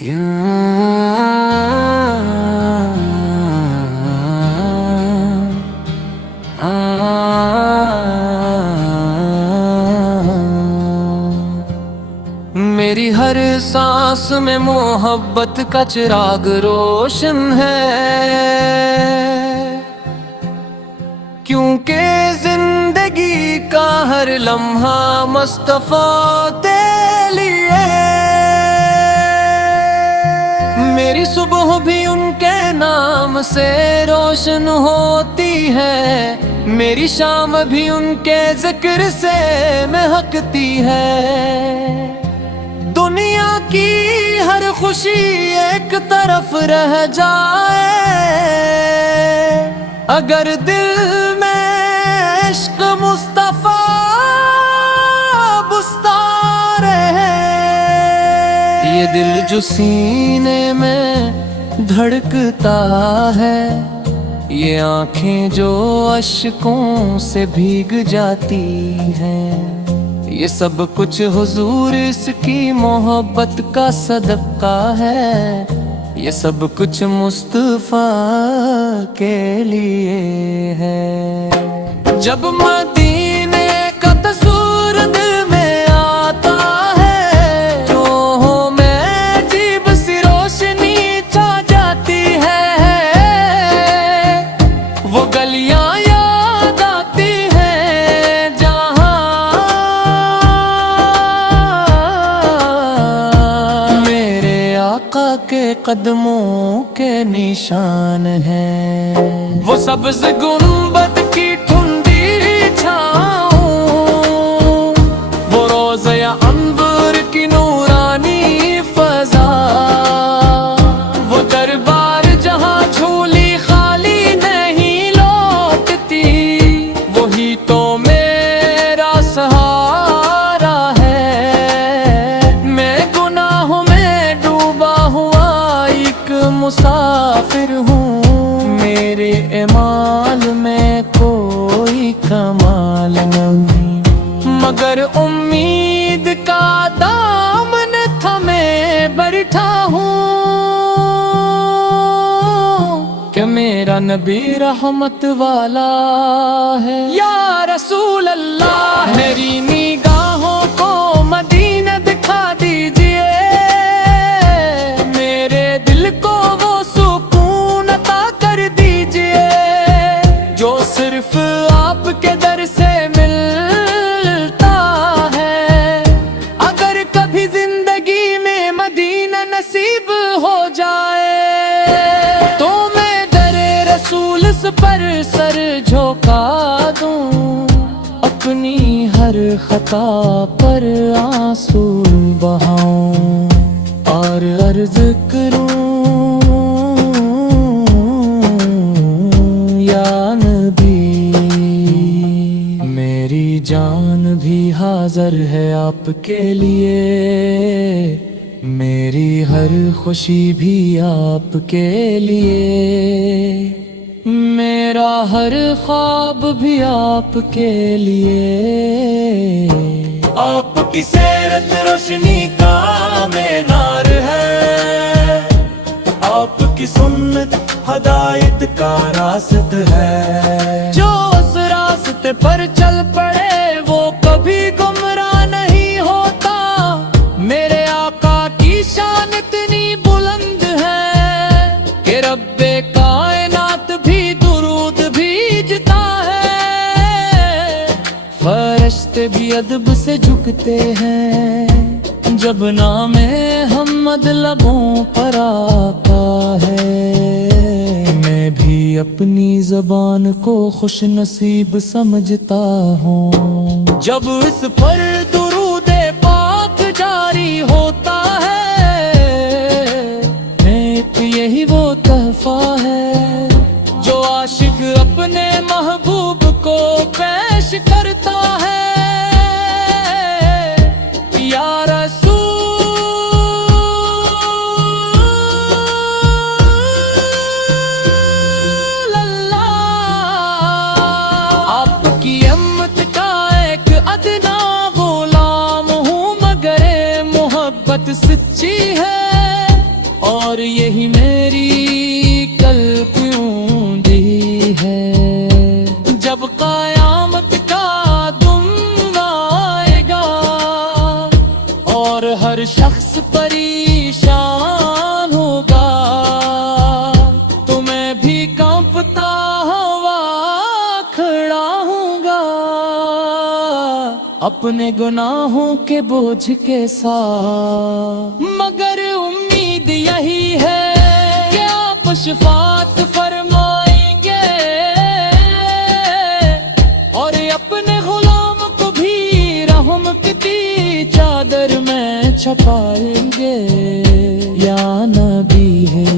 मेरी हर सांस में मोहब्बत का चिराग रोशन है, क्योंकि जिंदगी का हर लम्हा मुस्तफा तेरे लिए। मेरी सुबह भी उनके नाम से रोशन होती है, मेरी शाम भी उनके जिक्र से महकती है। दुनिया की हर खुशी एक तरफ रह जाए, अगर दिल में इश्क मुस्तफा बुस्ता रहे। ये दिल जो सीने में धड़कता है, ये आंखें जो अश्कों से भीग जाती हैं, ये सब कुछ हुजूर इसकी मोहब्बत का सदका है। ये सब कुछ मुस्तफा के लिए है। जब मदीने का तस्वीर दिल में आता है, तो में अजीब सी रोशनी छा जाती है। वो गलियां याद आती हैं जहां मेरे आका के कदमों के निशान हैं। वो सब्ज़ गुंबद की ठुंडी छाँव, वो रोज़ा अंबर की नूरानी फज़ा, वो दरबार जहाँ झूली खाली नहीं लौटती, वही तो मेरा सहारा है। मैं गुनाहों में डूबा हुआ एक मुसाफिर हूँ, मेरे ईमान में कोई कमाल नहीं, मगर उम्मीद का दामन थमे बैठा हूँ कि मेरा नबी रहमत वाला है। या रसूल अल्लाह, मेरी निगाहों को मदीना दिखा दीजिए, मेरे दिल को वो सुकून अता कर दीजिए जो सिर्फ आपके दर से मिलता है। अगर कभी जिंदगी में मदीना नसीब हो जाए, तो मैं दरे रसूल पर सर झुका दूं, अपनी हर खता पर आंसू बहाऊं और अर्ज करूं, या नबी मेरी जान भी हाजिर है आपके लिए, मेरी हर खुशी भी आपके लिए, मेरा हर ख्वाब भी आपके लिए। आपकी सीरत रोशनी का मीनार है, आपकी सुन्नत हदायत का रास्त है। जो उस रास्ते पर चल पड़े वो कभी गुमराह नहीं होता। मेरे आका की शान इतनी बुलंद है कि रब्बे कायनात भी दुरूद भेजता है। फरिश्ते भी अदब से झुकते हैं जब नामे हमद लबों पर आता है। मैं भी अपनी ज़बान को खुश नसीब समझता हूँ जब इस पर दुरूद पाक जारी होता है। एक यही वो तहफा है जो आशिक अपने महबूब को पेश करता है। या रसूल अल्लाह, आपकी अम्मत का एक अदना गुलाम हूँ, मगर मोहब्बत सच्ची है اور یہی میری کل پونجی ہے، جب قیامت کا دن آئے گا اور ہر شخص پریشان ہوگا، تو میں بھی کانپتا ہوا کھڑا ہوں گا اپنے گناہوں کے بوجھ کے ساتھ، مگر امید یہی ہے کہ آپ شفاعت فرمائیں گے اور اپنے غلام کو بھی رحم کی چادر میں چھپائیں گے۔ یا نبی ہے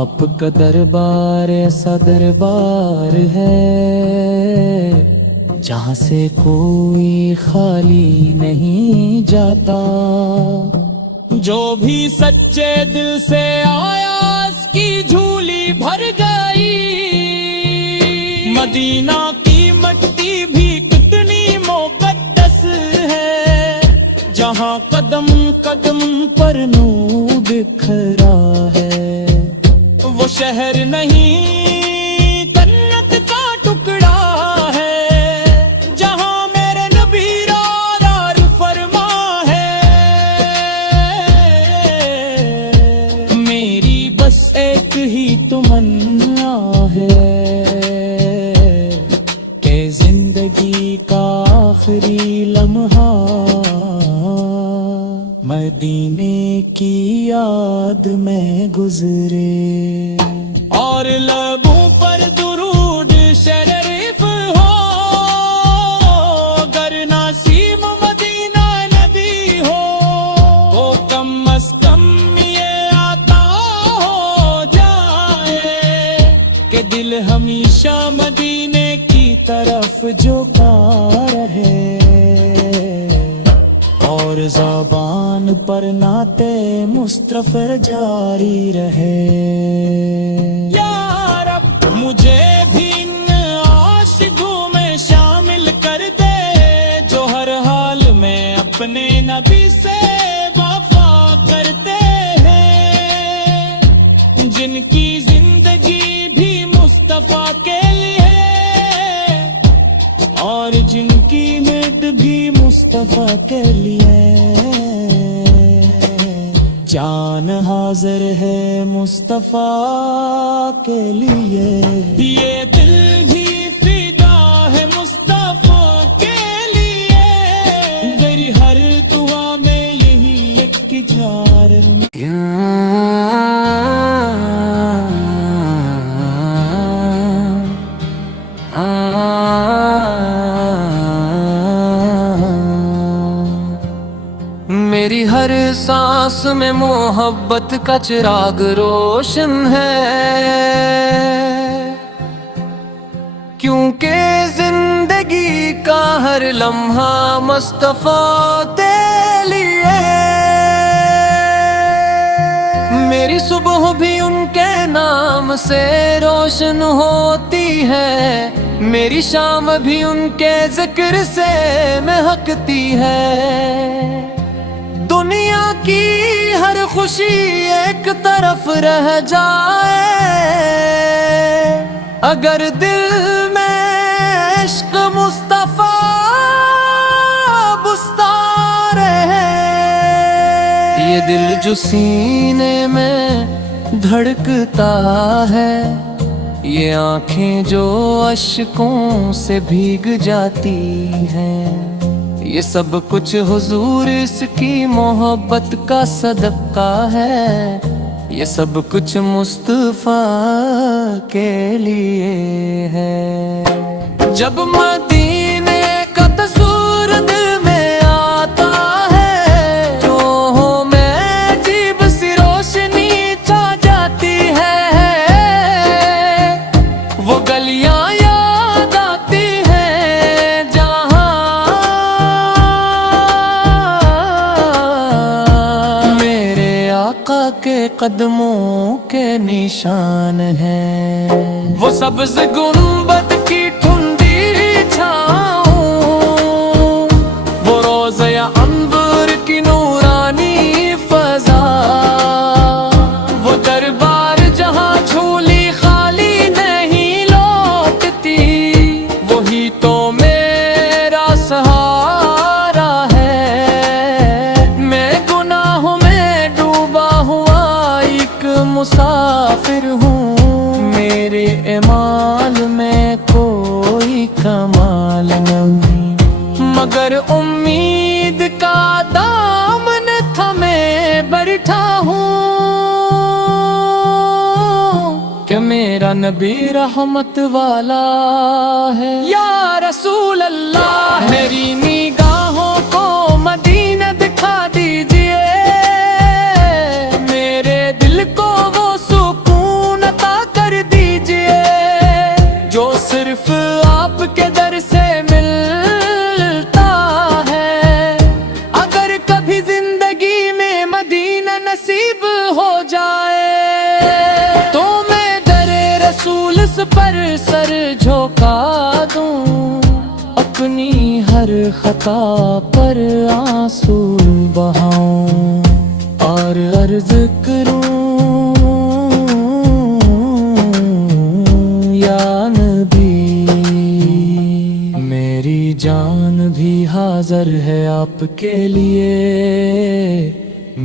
آپ کا دربار ایسا دربار ہے جہاں سے کوئی خالی نہیں جاتا، جو بھی سچے دل سے آیا اس کی جھولی بھر گئی، مدینہ کی مٹی بھی کتنی مقدس ہے، جہاں قدم قدم پر نور بکھرا ہے، وہ شہر نہیں جنت کا ٹکڑا ہے، جہاں میرے نبی رار فرما ہے، میری بس ایک ہی تمنا ہے کہ زندگی کا آخری لمحہ مدینے کی یاد میں گزرے، اور لبوں پر درود شریف ہو، گر نسیم مدینہ نبی ہو کم از کم یہ عطا ہو جائے کہ دل ہمیشہ مدینے کی طرف جھکا رہے، اور زبان پر نعت مصطفی جاری رہے۔ یا رب مجھے بھی ان عاشقوں میں شامل کر دے جو ہر حال میں اپنے نبی سے وفا کرتے ہیں، جن کی زندگی بھی مصطفیٰ کے لیے اور جن کی مت بھی مصطفیٰ کے لیے، جان حاضر ہے مصطفیٰ کے لیے، یہ دل بھی فدا ہے مصطفیٰ کے لیے، میری ہر دعا میں یہی ایک اظہار میری ہر سانس میں محبت کا چراغ روشن ہے، کیونکہ زندگی کا ہر لمحہ مصطفیٰ کے لیے، میری صبح بھی ان کے نام سے روشن ہوتی ہے، میری شام بھی ان کے ذکر سے مہکتی ہے، دنیا کی ہر خوشی ایک طرف رہ جائے اگر دل میں عشق مصطفیٰ بستہ رہے، یہ دل جو سینے میں دھڑکتا ہے، یہ آنکھیں جو اشکوں سے بھیگ جاتی ہیں، یہ سب کچھ حضور اس کی محبت کا صدقہ ہے، یہ سب کچھ مصطفیٰ کے لیے ہے۔ جب مدینے کا تصور دل میں آتا ہے تو میں عجیب سی روشنی چھا جاتی ہے، وہ گلیاں یاد آتی ہیں جہاں میرے آقا کے قدموں کے نشان ہیں، وہ سبز گنبد کی ٹھنڈی چھاؤں، وہ روضہ انور کی نورانی فضا، मुसाफिर हूँ, मेरे एमाल में कोई कमाल नहीं, मगर उम्मीद का दामन थमे बैठा हूँ कि मेरा नबी रहमत वाला है। या रसूल अल्लाह, मेरी निगाहों को मदीना दिखा दीजिए, मेरे दिल को वो सुकून अता कर दीजिए जो सिर्फ आपके दर से मिलता है। अगर कभी जिंदगी में मदीना नसीब हो जाए तो मैं दरे रसूल पर सर झुका दूं, अपनी हर खता पर आंसू बहाऊं और अर्ज करूं, या नबी मेरी जान भी हाजिर है आपके लिए,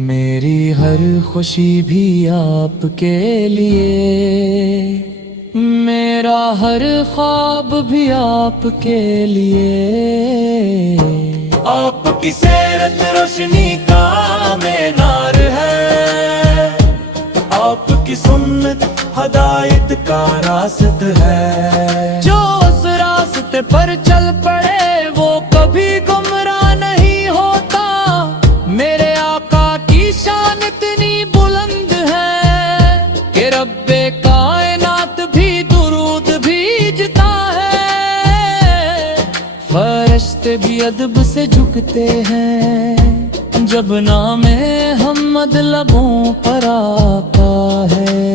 मेरी हर खुशी भी आपके लिए, मेरा हर ख्वाब भी आपके लिए। आपकी सीरत रोशनी का मीनार है, आपकी सुन्नत हदायत का रास्त है, जो उस रास्ते पर चल पड़े वो कभी गुमराह नहीं होता। मेरे आका की शान इतनी बुलंद है कि रब्बे कायनात भी दुरूद भेजता है, फरिश्ते भी अदब से झुकते हैं जब नामे हमद लबों पर आता है।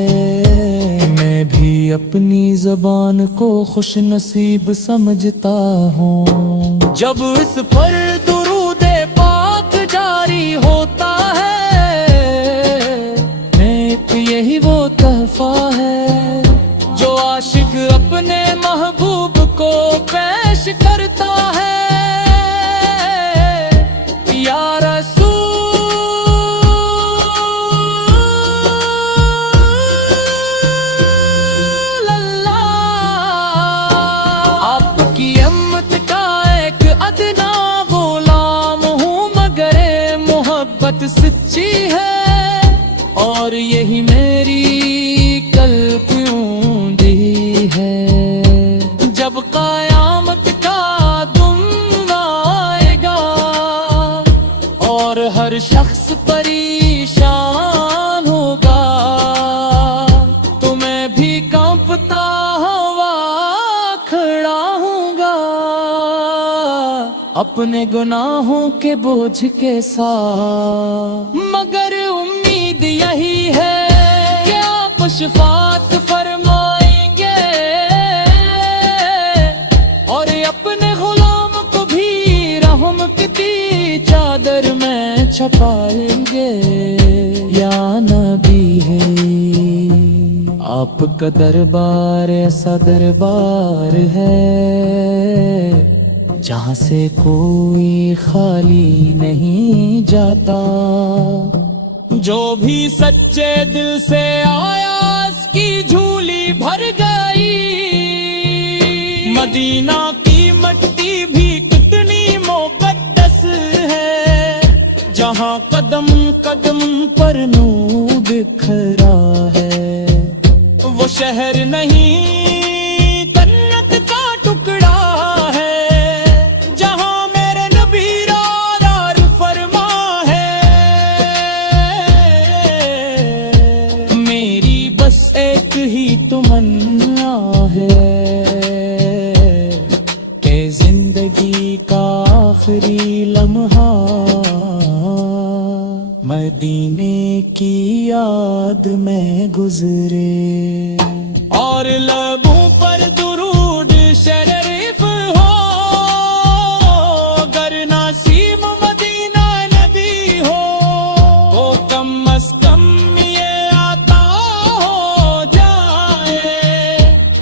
मैं भी अपनी ज़बान को खुश नसीब समझता हूँ जब इस पर दुरूदे पाक जारी होता है। नेक यही वो तहफा है जो आशिक अपने महबूब को पेश करता है। या रसूल अल्लाह, आपकी अम्मत का एक अदना गुलाम हूँ, मगर मोहब्बत सच्ची है और यही मेरी कल्ब ऊंधी है। जब क़यामत का दिन आएगा और हर शख्स परेशान होगा तो मैं भी कांपता हुआ खड़ा हूँगा अपने गुनाहों के बोझ के साथ। मगर उम्मीद यही है कि आप शफाअत फरमाएंगे और अपने गुलाम को भी रहम की चादर में छपाएंगे। या नबी है आपका दरबार ऐसा दरबार है जहाँ से कोई खाली नहीं जाता। जो भी सच्चे दिल से आया उसकी झोली भर गई। मदीना की मट्टी भी कितनी मुक़द्दस है, जहाँ कदम कदम पर नूर बिखरा है। वो शहर नहीं जन्नत का टुकड़ा है, जहाँ मेरे नबी रार फरमा है। मेरी बस एक ही तमन्ना है कि जिंदगी का आखिरी लम्हा मदीने की याद में गुजरे और लबों पर दुरूद शरीफ हो। गर नसीब मदीना नबी हो तो कम अज़ कम ये आता हो जाए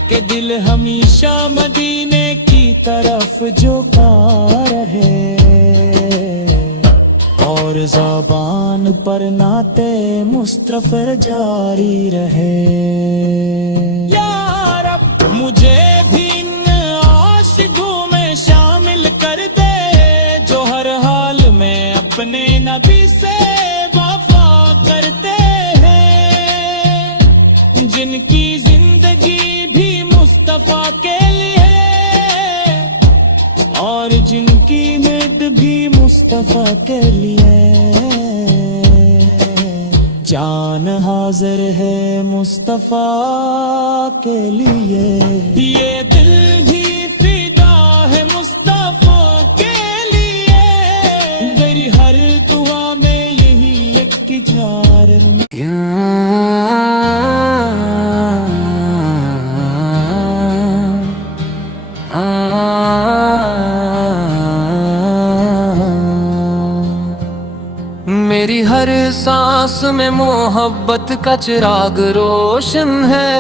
कि दिल हमेशा मदीने की तरफ झुका रहे और ज़बान पर नाते मुस्तफ़ा जारी रहे। या रब मुझे भी इन आशिकों में शामिल कर दे, जो हर हाल में अपने नबी से वफा करते हैं, जिनकी जिंदगी भी मुस्तफ़ा के लिए और जिनकी मौत भी मुस्तफ़ा के लिए। जान हाजिर है मुस्तफ़ा के लिए, ये दिल भी फिदा है मुस्तफ़ा के लिए। मेरी हर दुआ में यही एक इज़हार मेरी हर सांस में मोहब्बत का चिराग रोशन है,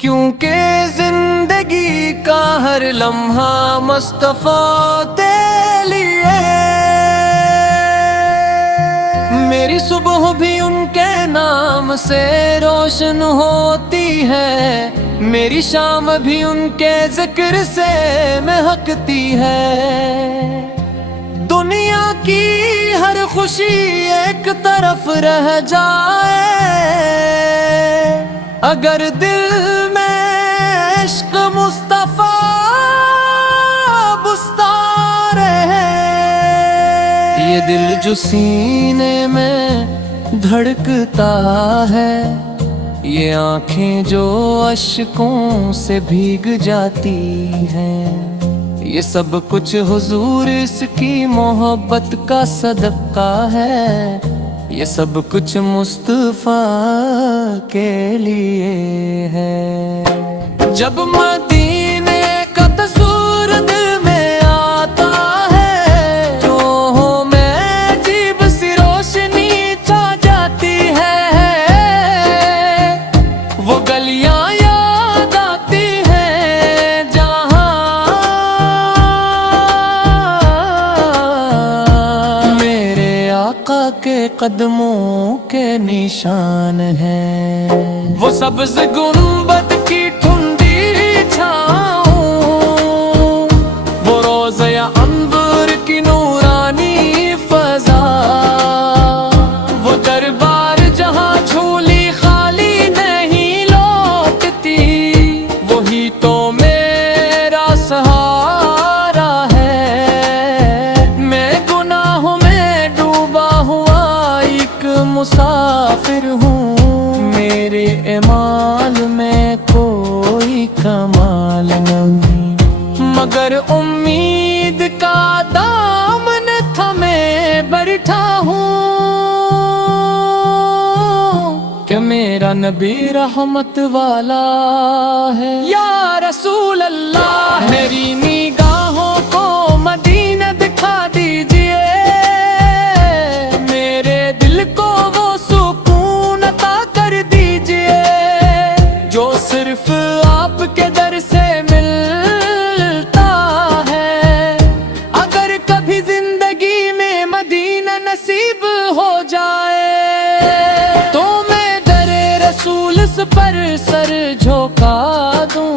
क्योंकि जिंदगी का हर लम्हा मुस्तफ़ा के लिए। मेरी सुबह भी उनके नाम से रोशन होती है, मेरी शाम भी उनके जिक्र से महकती है। दुनिया की हर खुशी एक तरफ रह जाए, अगर दिल में इश्क मुस्तफ़ा बुस्ता रहे। ये दिल जो सीने में धड़कता है, ये आँखें जो अश्कों से भीग जाती हैं, ये सब कुछ हुजूर इसकी मोहब्बत का सदका है। ये सब कुछ मुस्तफ़ा के लिए है। जब मदीने का तस्वीर दिल में आता है, तो में अजीब सी रोशनी छा जाती है। वो गलियां याद आती हैं जहां मेरे आका के कदमों के निशान हैं। वो सब्ज़ गुंबद की ठुंडी छाँव, वो रोज़ या अंबर की नूरानी फज़ा, वो दरबार जहाँ झोली खाली नहीं लौटती, वही तो मेरा सहारा है। मैं गुनाहों में डूबा हुआ एक मुसाफिर हूँ, मेरे ईमान में कोई कमाल नहीं, मगर उम्मीद का दामन थमे बैठा हूँ कि मेरा नबी रहमत वाला है। या रसूल अल्लाह, मेरी निगाहों को मदीना दिखा दीजिए, मेरे दिल को वो सुकून अता कर दीजिए जो सिर्फ आपके दर से मिलता है। अगर कभी जिंदगी में मदीना नसीब हो जाए, तो मैं दरे रसूल पर सर झुका दूं,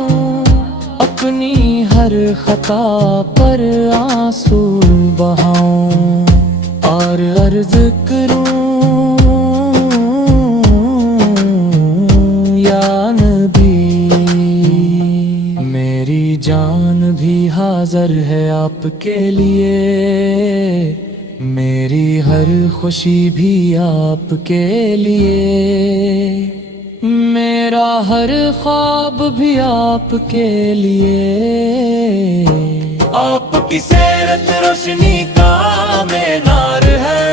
अपनी हर खता पर आंसू बहाऊं और अर्ज करूं, या नबी मेरी जान भी हाजिर है आपके लिए, मेरी हर खुशी भी आपके लिए, मेरा हर ख्वाब भी आपके लिए। आपकी सीरत रोशनी का मीनार है,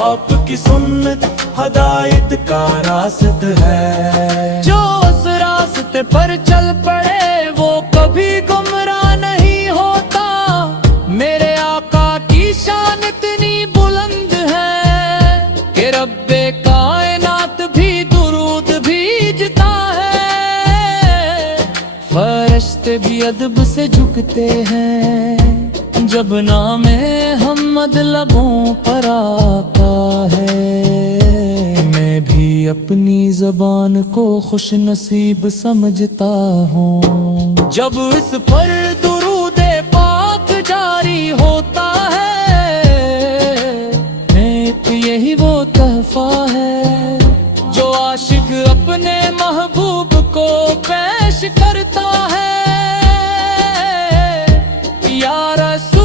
आपकी सुन्नत हदायत का रास्त है। जो उस रास्ते पर चल पड़े वो कभी गुमराह नहीं होता, मेरे आका की शान इतनी बुलंद है कि रब्बे कायनात भी दुरूद भेजता है। फरिश्ते भी अदब से झुकते हैं, जब नाम मोहम्मद लबों पर आता है, मैं भी अपनी ज़बान को खुश नसीब समझता हूँ। जब इस पर दुरूद पाक जारी होता है, एक यही वो तहफा है जो आशिक अपने महबूब को पेश करता है। या रसूल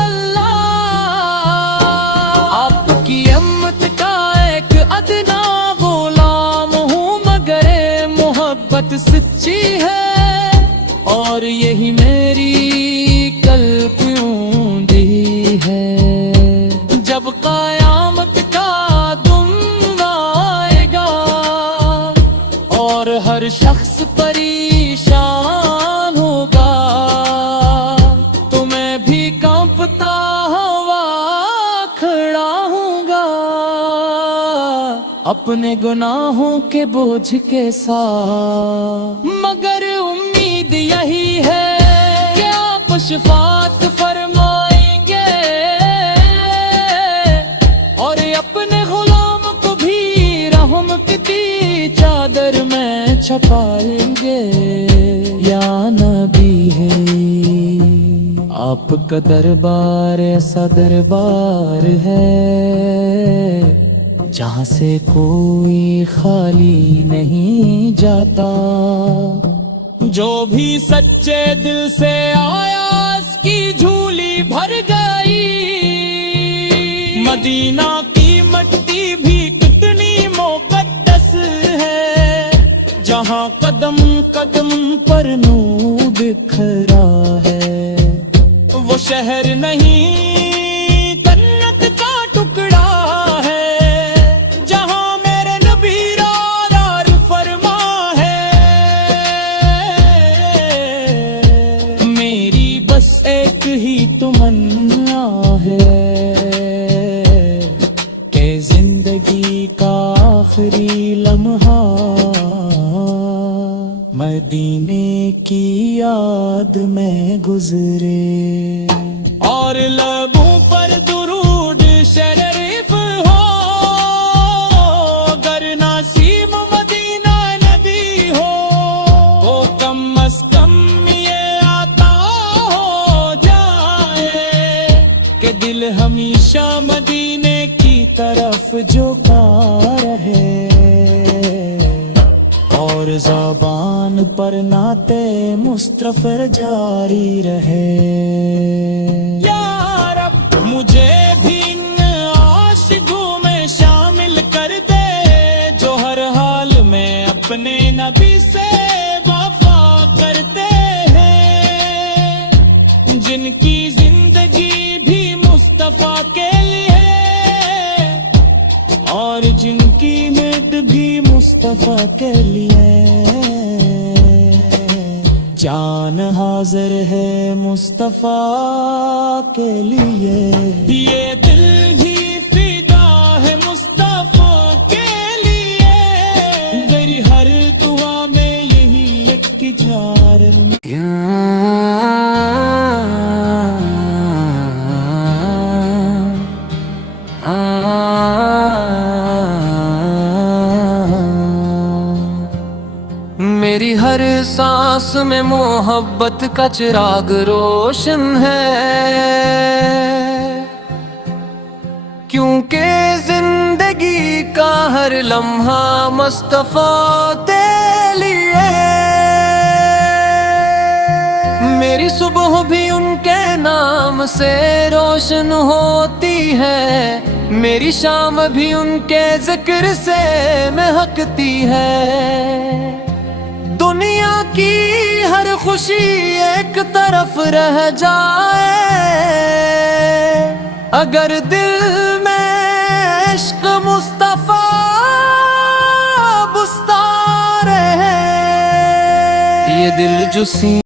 अल्लाह, आपकी अम्मत का एक अदना गुलाम हूँ, मगर ये मोहब्बत सच्ची है और यही मेरी कल्ब ऊंधी है। जब क़यामत का दिन आएगा और हर शख्स परेशान होगा, तो मैं भी कांपता हुआ खड़ा हूँगा अपने गुनाहों के बोझ के साथ। मगर उम्मीद यही है कि आप शफाअत फरमाएंगे और अपने गुलाम को भी रहम की चादर में छपाएंगे। या नबी है, आपका दरबार ऐसा दरबार है जहाँ से कोई खाली नहीं जाता। जो भी सच्चे दिल से आया उसकी झोली भर गई। मदीना की मट्टी भी कितनी मुक़द्दस है, जहाँ कदम कदम पर नूर बिखरा है। वो शहर नहीं जन्नत का टुकड़ा है, जहाँ मेरे नबी रार फरमा है। मेरी बस एक ही तमन्ना है कि जिंदगी का आखिरी लम्हा मदीने की याद में गुजरे और लबों पर दुरूद शरीफ हो। अगर नसीब मदीना नबी हो, तो कम अज़ कम ये आता हो जाए कि दिल हमेशा मदीने की तरफ झुका रहे और ज़बान पर नाते मुस्तफ़ा जारी रहे। या रब, मुझे भी इन आशिकों में शामिल कर दे जो हर हाल में अपने नबी से वफा करते हैं, जिनकी जिंदगी भी मुस्तफ़ा के लिए और जिनकी मौत भी मुस्तफ़ा के लिए। जान हाजिर है मुस्तफ़ा के लिए, ये दिल भी फिदा है मुस्तफ़ा के लिए। मेरी हर दुआ में यही एक जार मेरी हर सांस में मोहब्बत का चिराग रोशन है, क्योंकि जिंदगी का हर लम्हा मुस्तफ़ा के लिए। मेरी सुबह भी उनके नाम से रोशन होती है, मेरी शाम भी उनके जिक्र से महकती है। दुनिया की हर खुशी एक तरफ रह जाए, अगर दिल में इश्क मुस्तफ़ा बुस्ता रहे। ये दिल जो